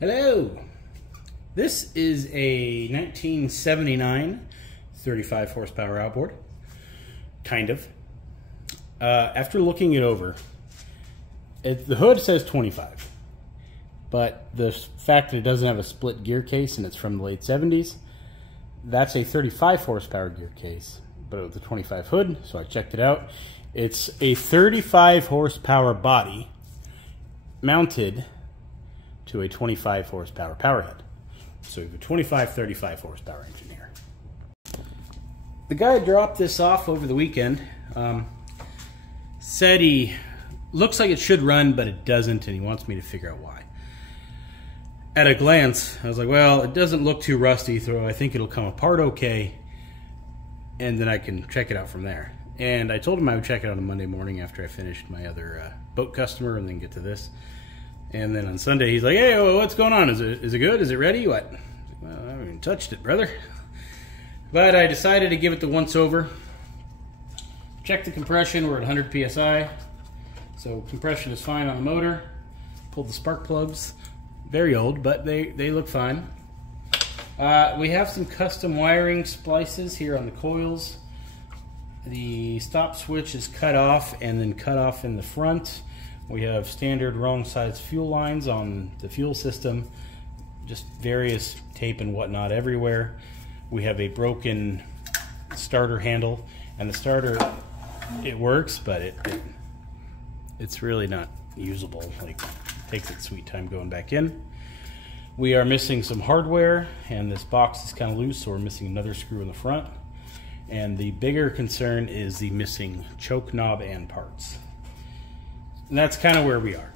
Hello. This is a 1979 35 horsepower outboard. Kind of. After looking it over, the hood says 25. But the fact that it doesn't have a split gear case and it's from the late 70s, that's a 35 horsepower gear case, but with a 25 hood, so I checked it out. It's a 35 horsepower body mounted to a 25 horsepower power head. So we have a 25-35 horsepower engine here. The guy dropped this off over the weekend. Said he looks like it should run, but it doesn't, and he wants me to figure out why. At a glance, I was like, well, it doesn't look too rusty, so I think it'll come apart okay, and then I can check it out from there. And I told him I would check it out on Monday morning after I finished my other boat customer and then get to this. And then on Sunday, he's like, hey, what's going on? Is it good? Is it ready? What? I was like, well, I haven't even touched it, brother. But I decided to give it the once over. Check the compression. We're at 100 PSI. So compression is fine on the motor. Pulled the spark plugs. Very old, but they look fine. We have some custom wiring splices here on the coils. The stop switch is cut off and then cut off in the front. We have standard wrong size fuel lines on the fuel system, just various tape and whatnot everywhere. We have a broken starter handle, and the starter, it works, but it's really not usable. Like, it takes its sweet time going back in. We are missing some hardware, and this box is kind of loose, so we're missing another screw in the front. And the bigger concern is the missing choke knob and parts. And that's kind of where we are.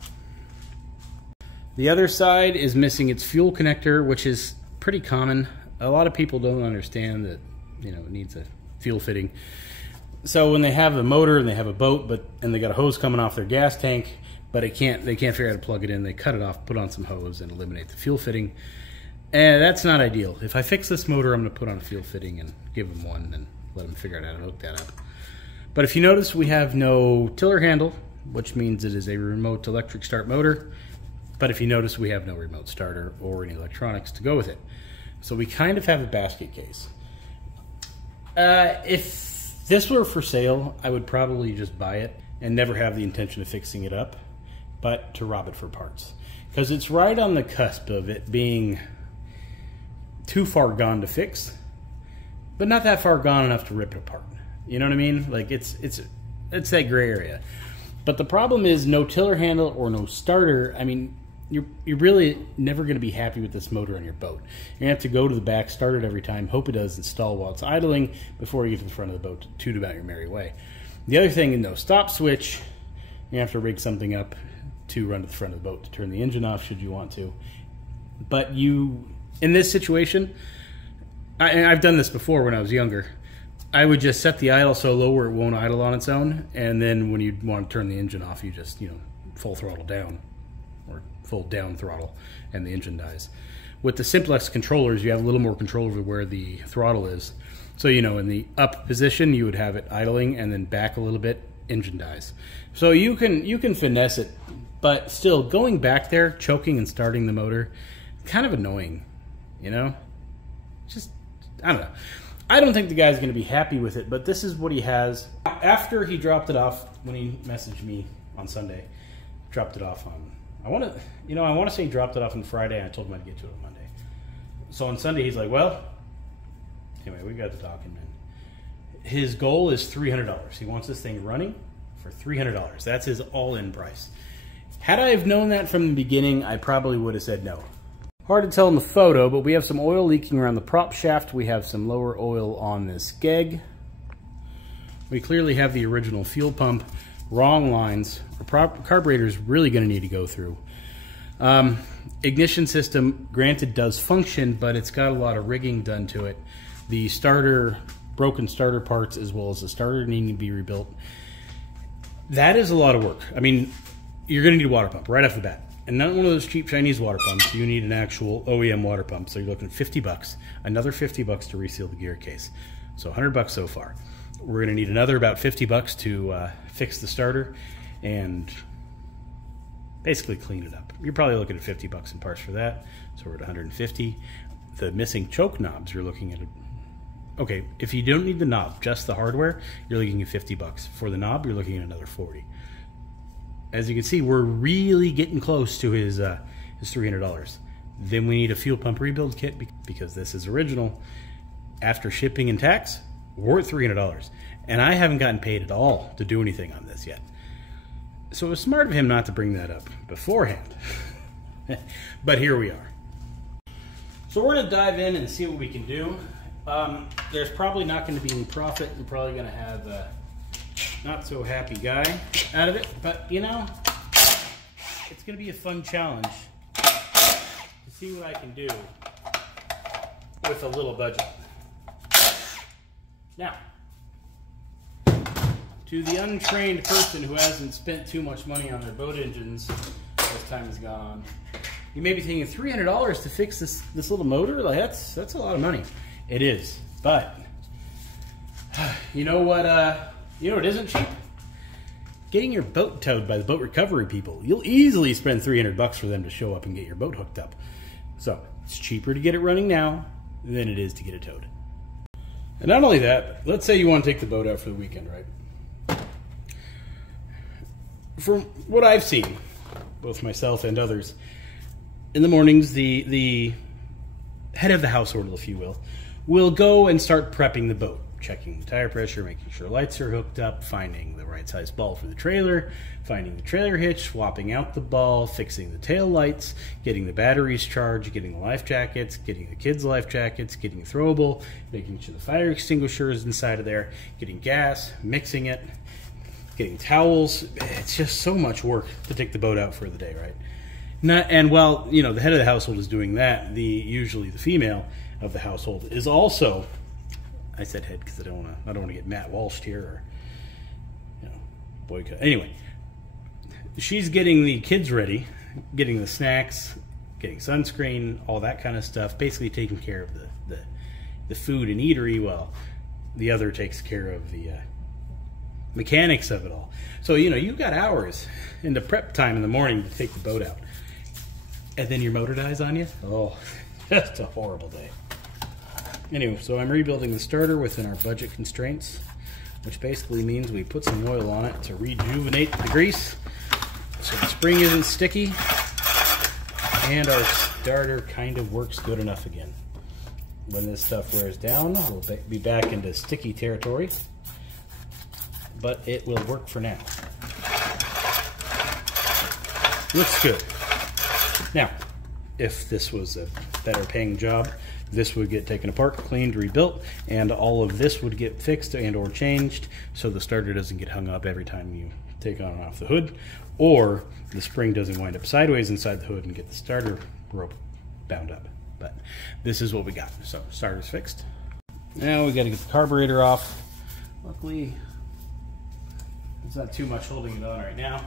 The other side is missing its fuel connector, which is pretty common. A lot of people don't understand that, you know, it needs a fuel fitting. So when they have a motor and they have a boat, and they got a hose coming off their gas tank, but they can't figure out how to plug it in, they cut it off, put on some hose, and eliminate the fuel fitting. And that's not ideal. If I fix this motor, I'm going to put on a fuel fitting and give them one and let them figure out how to hook that up. But if you notice, we have no tiller handle, which means it is a remote electric start motor. But if you notice, we have no remote starter or any electronics to go with it. So we kind of have a basket case. If this were for sale, I would probably just buy it and never have the intention of fixing it up, but to rob it for parts. Because it's right on the cusp of it being too far gone to fix, but not that far gone enough to rip it apart. You know what I mean? Like, it's that gray area. But the problem is no tiller handle or no starter. I mean, you're really never going to be happy with this motor on your boat. You're going to have to go to the back, start it every time, hope it does install while it's idling before you get to the front of the boat to toot about your merry way. The other thing, no stop switch. You have to rig something up to run to the front of the boat to turn the engine off should you want to. But in this situation, I've done this before when I was younger. I would just set the idle so low where it won't idle on its own, and then when you want to turn the engine off, you just, full throttle down, or full down throttle, and the engine dies. With the simplex controllers, you have a little more control over where the throttle is. So, in the up position, you would have it idling, and then back a little bit, engine dies. So you can finesse it, but still, going back there, choking and starting the motor, kind of annoying, Just, I don't know. I don't think the guy's going to be happy with it, but this is what he has. After he dropped it off, when he messaged me on Sunday, dropped it off on, I want to say he dropped it off on Friday, and I told him I'd get to it on Monday. So on Sunday, he's like, well, anyway, we got to talking, man. His goal is $300. He wants this thing running for $300. That's his all-in price. Had I have known that from the beginning, I probably would have said no. Hard to tell in the photo, but we have some oil leaking around the prop shaft. We have some lower oil on this geg. We clearly have the original fuel pump. Wrong lines. Our carburetor is really going to need to go through. Ignition system, granted, does function, but it's got a lot of rigging done to it. The starter, broken starter parts, as well as the starter needing to be rebuilt. That is a lot of work. I mean, you're going to need a water pump right off the bat. And not one of those cheap Chinese water pumps. You need an actual OEM water pump. So you're looking at 50 bucks, another 50 bucks to reseal the gear case. So 100 bucks so far. We're going to need another about 50 bucks to fix the starter, and basically clean it up. You're probably looking at 50 bucks in parts for that, so we're at 150. The missing choke knobs, you're looking at okay, if you don't need the knob, just the hardware, you're looking at 50 bucks. For the knob, you're looking at another 40. As you can see, we're really getting close to his $300. Then we need a fuel pump rebuild kit because this is original. After shipping and tax, we're at $300. And I haven't gotten paid at all to do anything on this yet. So it was smart of him not to bring that up beforehand. But here we are. So we're going to dive in and see what we can do. There's probably not going to be any profit. You're probably going to have a not so happy guy out of it. But you know, it's going to be a fun challenge to see what I can do with a little budget. Now, to the untrained person who hasn't spent too much money on their boat engines as time has gone on, you may be thinking $300 to fix this little motor? Like that's a lot of money. It is, but you know what isn't cheap? Getting your boat towed by the boat recovery people. You'll easily spend 300 bucks for them to show up and get your boat hooked up. So it's cheaper to get it running now than it is to get it towed. And not only that, let's say you want to take the boat out for the weekend, right? From what I've seen, both myself and others, in the mornings, the head of the household, if you will go and start prepping the boat, checking the tire pressure, making sure lights are hooked up, finding the right size ball for the trailer, finding the trailer hitch, swapping out the ball, fixing the tail lights, getting the batteries charged, getting the life jackets, getting the kids' life jackets, getting the throwable, making sure the fire extinguisher is inside of there, getting gas, mixing it, getting towels. It's just so much work to take the boat out for the day, right? And while the head of the household is doing that, usually the female of the household is also, I said head because I don't want to get Matt Walsh here or boycott. Anyway, she's getting the kids ready, getting the snacks, getting sunscreen, all that kind of stuff. Basically taking care of the food and eatery while the other takes care of the mechanics of it all. So you've got hours in the prep time in the morning to take the boat out. And then your motor dies on you? Oh, just a horrible day. Anyway, so I'm rebuilding the starter within our budget constraints, which basically means we put some oil on it to rejuvenate the grease so the spring isn't sticky, and our starter kind of works good enough again. When this stuff wears down, we'll be back into sticky territory, but it will work for now. Looks good. Now, if this was a better paying job, this would get taken apart, cleaned, rebuilt, and all of this would get fixed and or changed so the starter doesn't get hung up every time you take on and off the hood, or the spring doesn't wind up sideways inside the hood and get the starter rope bound up. But this is what we got. So starter's fixed. Now we got to get the carburetor off. Luckily, there's not too much holding it on right now.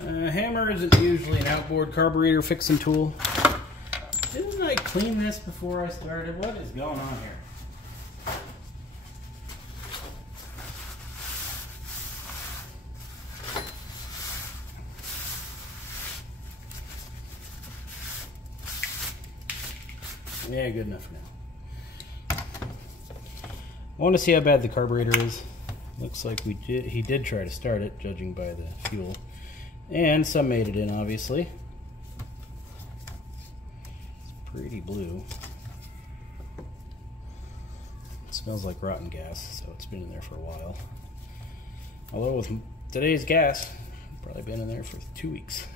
Hammer isn't usually an outboard carburetor fixing tool. Didn't I clean this before I started? What is going on here? Yeah, good enough now. I want to see how bad the carburetor is. Looks like he did try to start it, judging by the fuel. And some made it in, obviously. It's pretty blue. It smells like rotten gas, so it's been in there for a while. Although with today's gas, it's probably been in there for 2 weeks.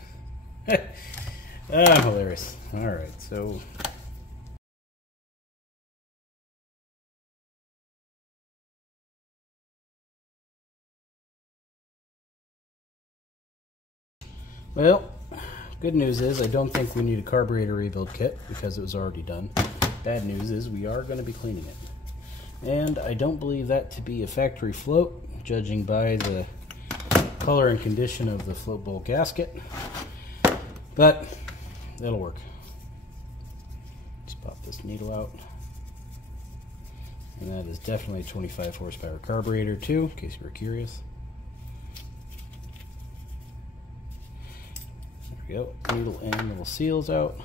Hilarious. Alright, so... Well, good news is I don't think we need a carburetor rebuild kit because it was already done. Bad news is we are going to be cleaning it. And I don't believe that to be a factory float, judging by the color and condition of the float bowl gasket. But that'll work. Let's pop this needle out. And that is definitely a 25 horsepower carburetor too, in case you were curious. There we go. Needle and little seals out.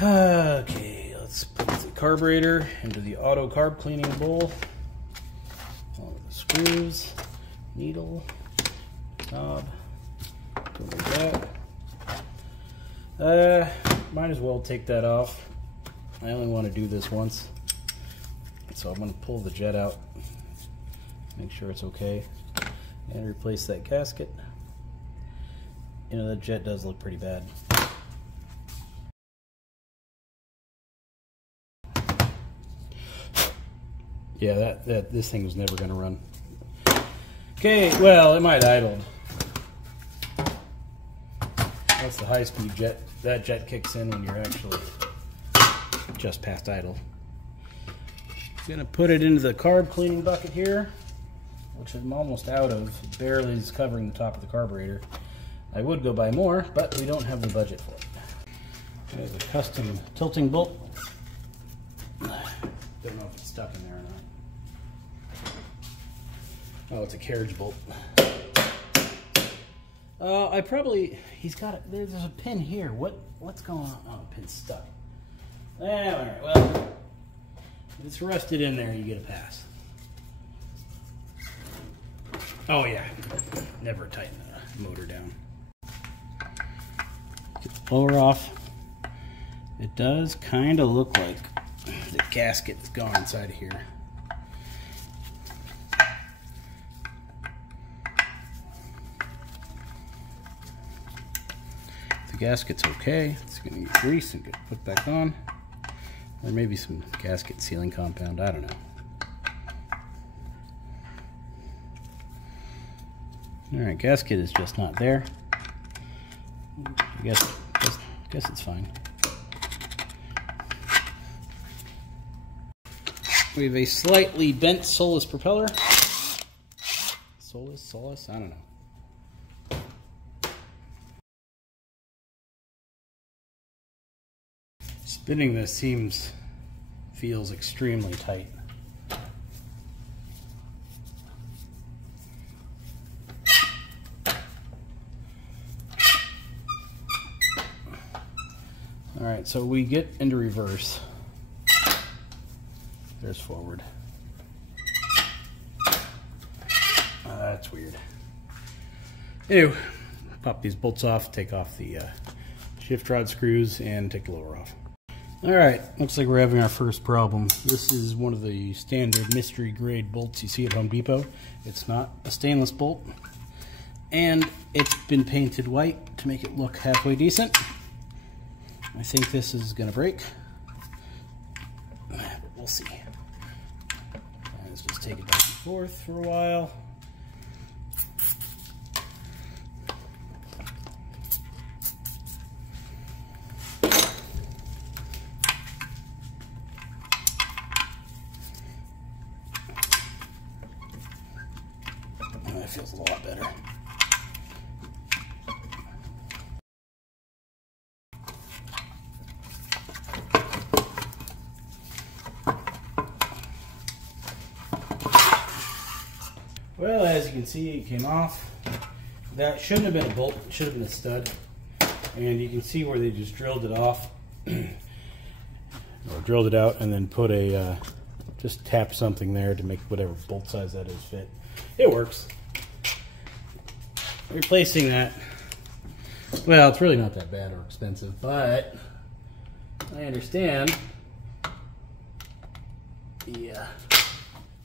Alright. Okay, let's put the carburetor into the auto carb cleaning bowl. All of the screws, needle, knob, go like that. Might as well take that off. I only want to do this once. So I'm going to pull the jet out, make sure it's okay, and replace that gasket. You know, that jet does look pretty bad. Yeah, this thing was never going to run. Okay, well, it might have idled. That's the high-speed jet. That jet kicks in when you're actually just past idle. I'm going to put it into the carb cleaning bucket here, which I'm almost out of. It barely is covering the top of the carburetor. I would go buy more, but we don't have the budget for it. There's a custom tilting bolt. Don't know if it's stuck in there or not. Oh, it's a carriage bolt. He's got it. There's a pin here. What's going on? Oh, the pin's stuck. Alright, well, if it's rusted in there, you get a pass. Oh yeah, never tighten the motor down. Get the blower off. It does kind of look like the gasket is gone inside of here. Gasket's okay. It's going to get greased and get put back on. Or maybe some gasket sealing compound. I don't know. Alright, gasket is just not there. I guess it's fine. We have a slightly bent Solus propeller. Solus? I don't know. Spinning this feels extremely tight. Alright, so we get into reverse. There's forward. That's weird. Anyway, pop these bolts off, take off the shift rod screws, and take the lower off. Alright, looks like we're having our first problem. This is one of the standard mystery grade bolts you see at Home Depot. It's not a stainless bolt, and it's been painted white to make it look halfway decent. I think this is going to break, but we'll see. Let's just take it back and forth for a while. That feels a lot better. Well, as you can see, it came off. That shouldn't have been a bolt, it should have been a stud. And you can see where they just drilled it off, or drilled it out, and then put a, just tap something there to make whatever bolt size that is fit. It works. Replacing that, well, it's really not that bad or expensive, but I understand the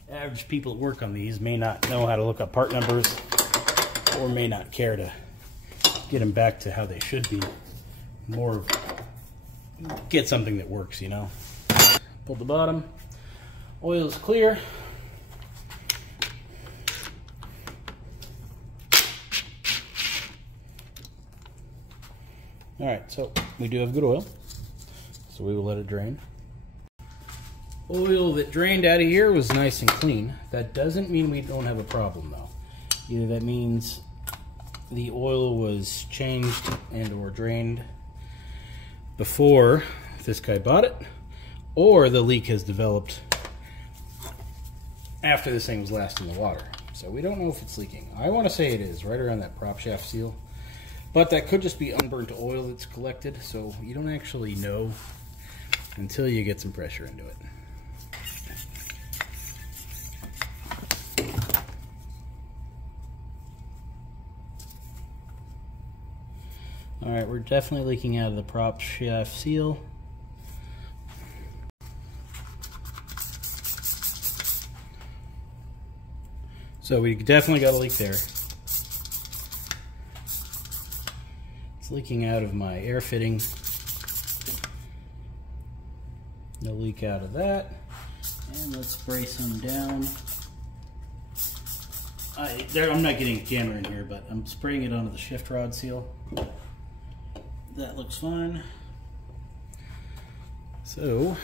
average people that work on these may not know how to look up part numbers, or may not care to get them back to how they should be. More get something that works, you know. Pull the bottom, oil is clear. Alright, so we do have good oil, so we will let it drain. Oil that drained out of here was nice and clean. That doesn't mean we don't have a problem though. Either that means the oil was changed and or drained before this guy bought it, or the leak has developed after this thing was last in the water. So we don't know if it's leaking. I want to say it is, right around that prop shaft seal. But that could just be unburnt oil that's collected, so you don't actually know until you get some pressure into it. Alright, we're definitely leaking out of the prop shaft seal. So we definitely got a leak there. It's leaking out of my air fitting. No leak out of that. And let's spray some down. I'm not getting a camera in here, but I'm spraying it onto the shift rod seal. That looks fine. So,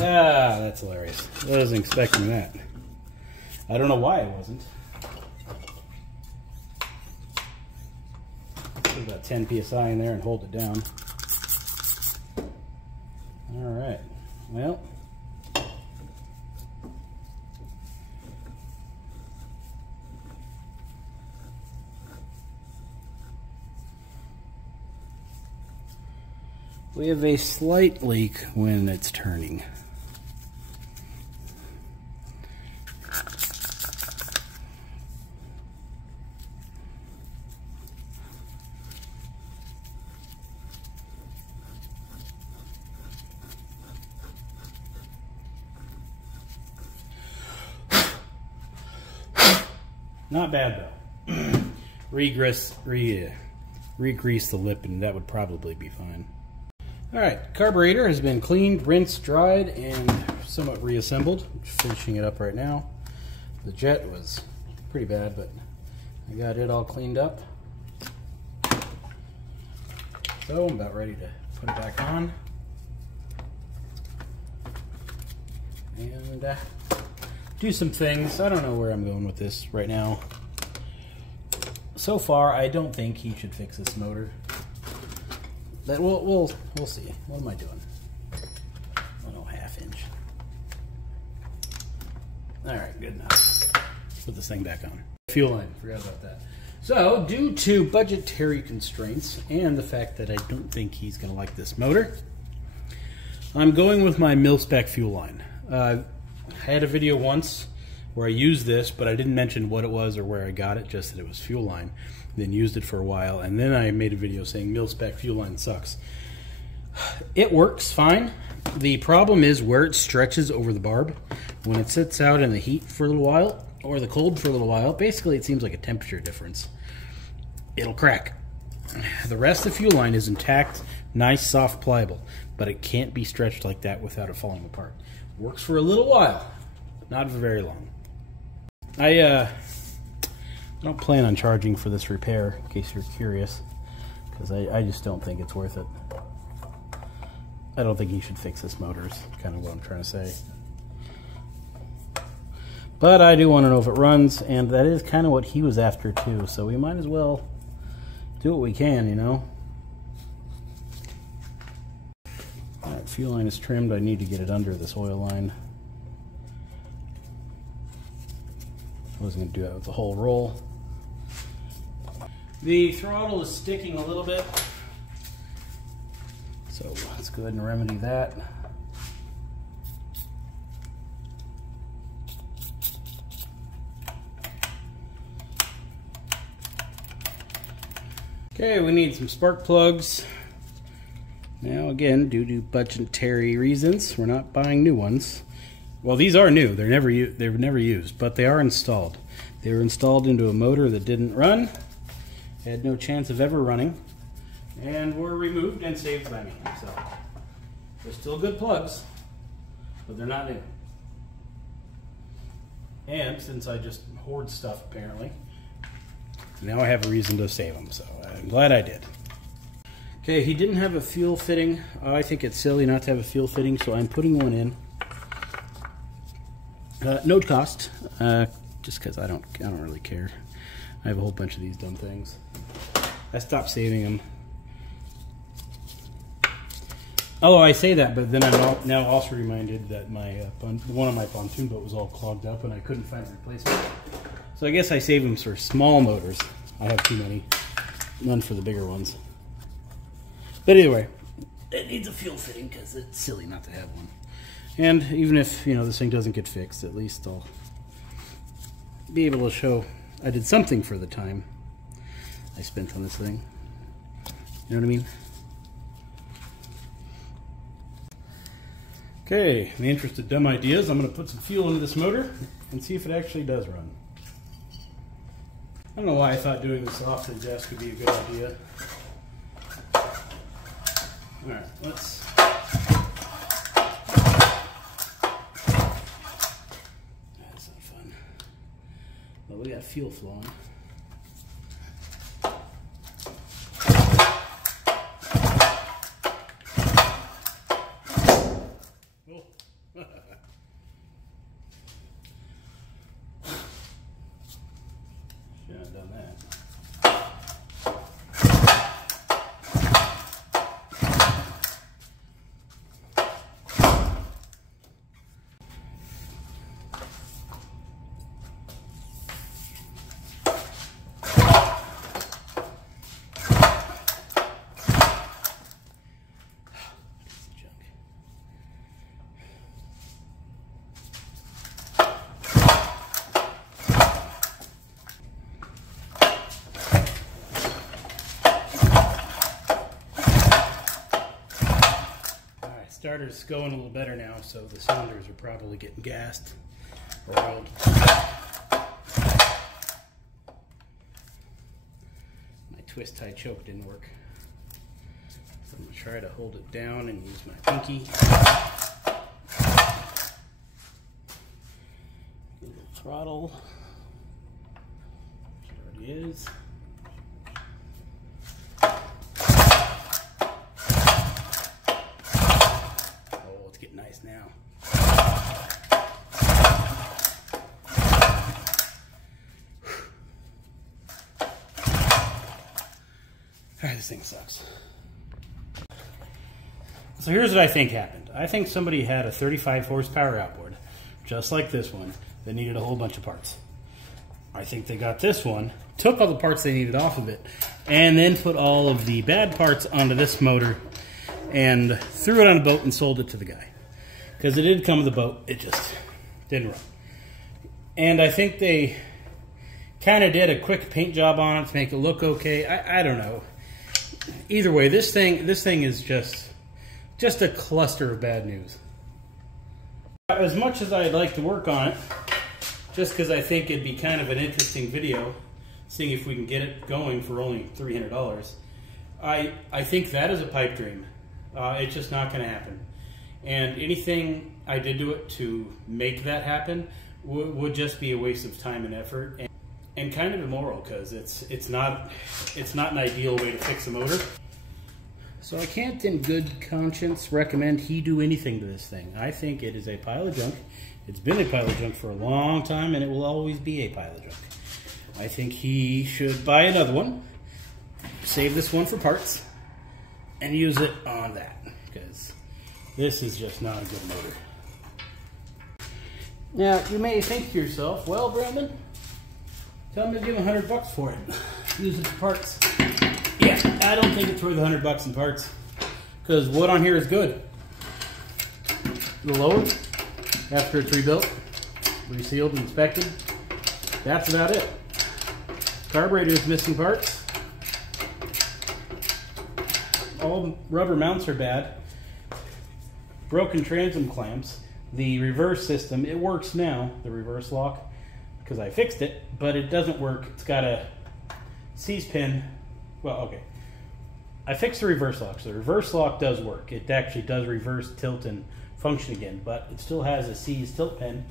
that's hilarious. I wasn't expecting that. I don't know why I wasn't. Put about 10 psi in there and hold it down. All right. Well. We have a slight leak when it's turning. Not bad though. Re-grease the lip and that would probably be fine. Alright, carburetor has been cleaned, rinsed, dried, and somewhat reassembled. Finishing it up right now. The jet was pretty bad, but I got it all cleaned up. So I'm about ready to put it back on. And do some things. I don't know where I'm going with this right now. So far, I don't think he should fix this motor. But we'll see. What am I doing? 1.5 inch. All right, good enough. Let's put this thing back on. Fuel line, forgot about that. So, due to budgetary constraints and the fact that I don't think he's going to like this motor, I'm going with my mil-spec fuel line. I had a video once where I used this, but I didn't mention what it was or where I got it, just that it was fuel line. Then used it for a while, and then I made a video saying mil-spec fuel line sucks. It works fine. The problem is where it stretches over the barb. When it sits out in the heat for a little while, or the cold for a little while, basically it seems like a temperature difference. It'll crack. The rest of the fuel line is intact, nice, soft, pliable, but it can't be stretched like that without it falling apart. Works for a little while, not for very long. I don't plan on charging for this repair, in case you're curious, because I just don't think it's worth it. I don't think he should fix this motor, is kind of what I'm trying to say. But I do want to know if it runs, and that is kind of what he was after too, so we might as well do what we can, you know? Alright, fuel line is trimmed. I need to get it under this oil line. I wasn't going to do that with the whole roll. The throttle is sticking a little bit, so let's go ahead and remedy that. Okay, we need some spark plugs. Now again, due to budgetary reasons, we're not buying new ones. Well, these are new. They're never used, but they are installed. They were installed into a motor that didn't run, had no chance of ever running, and were removed and saved by me. So they're still good plugs, but they're not new. And since I just hoard stuff apparently, now I have a reason to save them. So I'm glad I did. Okay, he didn't have a fuel fitting. I think it's silly not to have a fuel fitting, so I'm putting one in. No cost, just because I don't really care. I have a whole bunch of these dumb things. I stopped saving them. Oh, I say that, but then I'm now also reminded that my one of my pontoon boat was all clogged up and I couldn't find a replacement. So I guess I save them for small motors. I have too many, none for the bigger ones. But anyway, it needs a fuel fitting because it's silly not to have one. And even if, you know, this thing doesn't get fixed, at least I'll be able to show I did something for the time I spent on this thing. You know what I mean? Okay, in the interest of dumb ideas, I'm going to put some fuel into this motor and see if it actually does run. I don't know why I thought doing this off the desk would be a good idea. Alright, let's... That's not fun. Well, we got fuel flowing. Shouldn't have done that. Starter's going a little better now, so the cylinders are probably getting gassed or oiled. My twist tie choke didn't work, so I'm going to try to hold it down and use my pinky. Get a little throttle, which it already is. Nice now. Alright, this thing sucks. So here's what I think happened. I think somebody had a 35 horsepower outboard, just like this one, that needed a whole bunch of parts. I think they got this one, took all the parts they needed off of it, and then put all of the bad parts onto this motor and threw it on a boat and sold it to the guy. Because it did come with the boat, it just didn't run. And I think they kind of did a quick paint job on it to make it look okay. I don't know. Either way, this thing is just a cluster of bad news. As much as I'd like to work on it, just because I think it'd be kind of an interesting video, seeing if we can get it going for only $300, I think that is a pipe dream. It's just not going to happen. And anything I did to it to make that happen would just be a waste of time and effort, and kind of immoral, because it's not an ideal way to fix a motor. So I can't in good conscience recommend he do anything to this thing. I think it is a pile of junk. It's been a pile of junk for a long time, and it will always be a pile of junk. I think he should buy another one, save this one for parts, and use it on that, because this is just not a good motor. Now, you may think to yourself, well, Brandon, tell him to give him $100 for it. Use it for parts. Yeah, I don't think it's worth $100 in parts, because what on here is good? The lower, after it's rebuilt, resealed, and inspected, that's about it. Carburetor is missing parts. All rubber mounts are bad. Broken transom clamps. The reverse system, it works now, the reverse lock, because I fixed it, but it doesn't work. It's got a seize pin. Well, okay. I fixed the reverse lock, so the reverse lock does work. It actually does reverse, tilt, and function again, but it still has a seize tilt pin.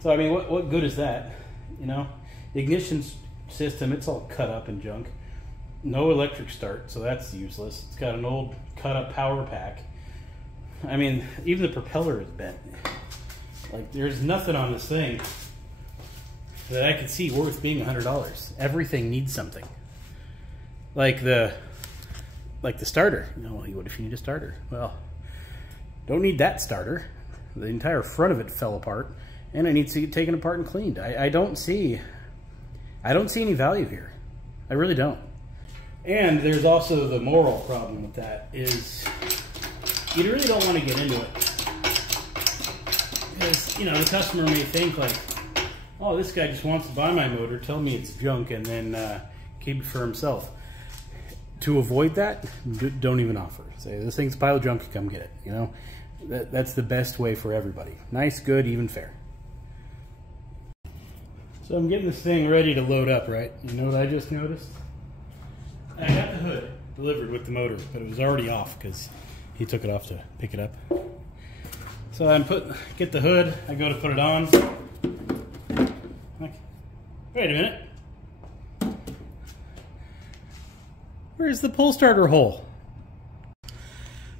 So, I mean, what good is that? You know? The ignition system, it's all cut up and junk. No electric start, so that's useless. It's got an old cut-up power pack. I mean, even the propeller is bent. Like, there's nothing on this thing that I could see worth being $100. Everything needs something. Like the starter. You know, what if you need a starter? Well, don't need that starter. The entire front of it fell apart, and it needs to get taken apart and cleaned. I don't see any value here. I really don't. And there's also the moral problem with that is you really don't want to get into it. Because, you know, the customer may think like, oh, this guy just wants to buy my motor, tell me it's junk, and then keep it for himself. To avoid that, don't even offer. Say, this thing's a pile of junk, come get it. You know, that's the best way for everybody. Nice, good, even, fair. So I'm getting this thing ready to load up, right? You know what I just noticed? I got the hood delivered with the motor, but it was already off because he took it off to pick it up. So I get the hood, I go to put it on. Like, wait a minute. Where's the pull starter hole?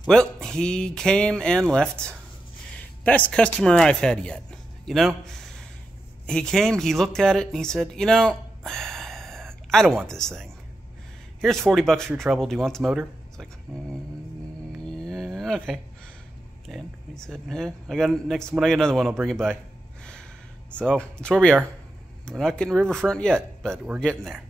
Well, he came and left. Best customer I've had yet. You know, he came, he looked at it, and he said, you know, I don't want this thing. Here's $40 for your trouble. Do you want the motor? It's like, yeah, okay. And he said, when I get another one, I'll bring it by. So that's where we are. We're not getting riverfront yet, but we're getting there.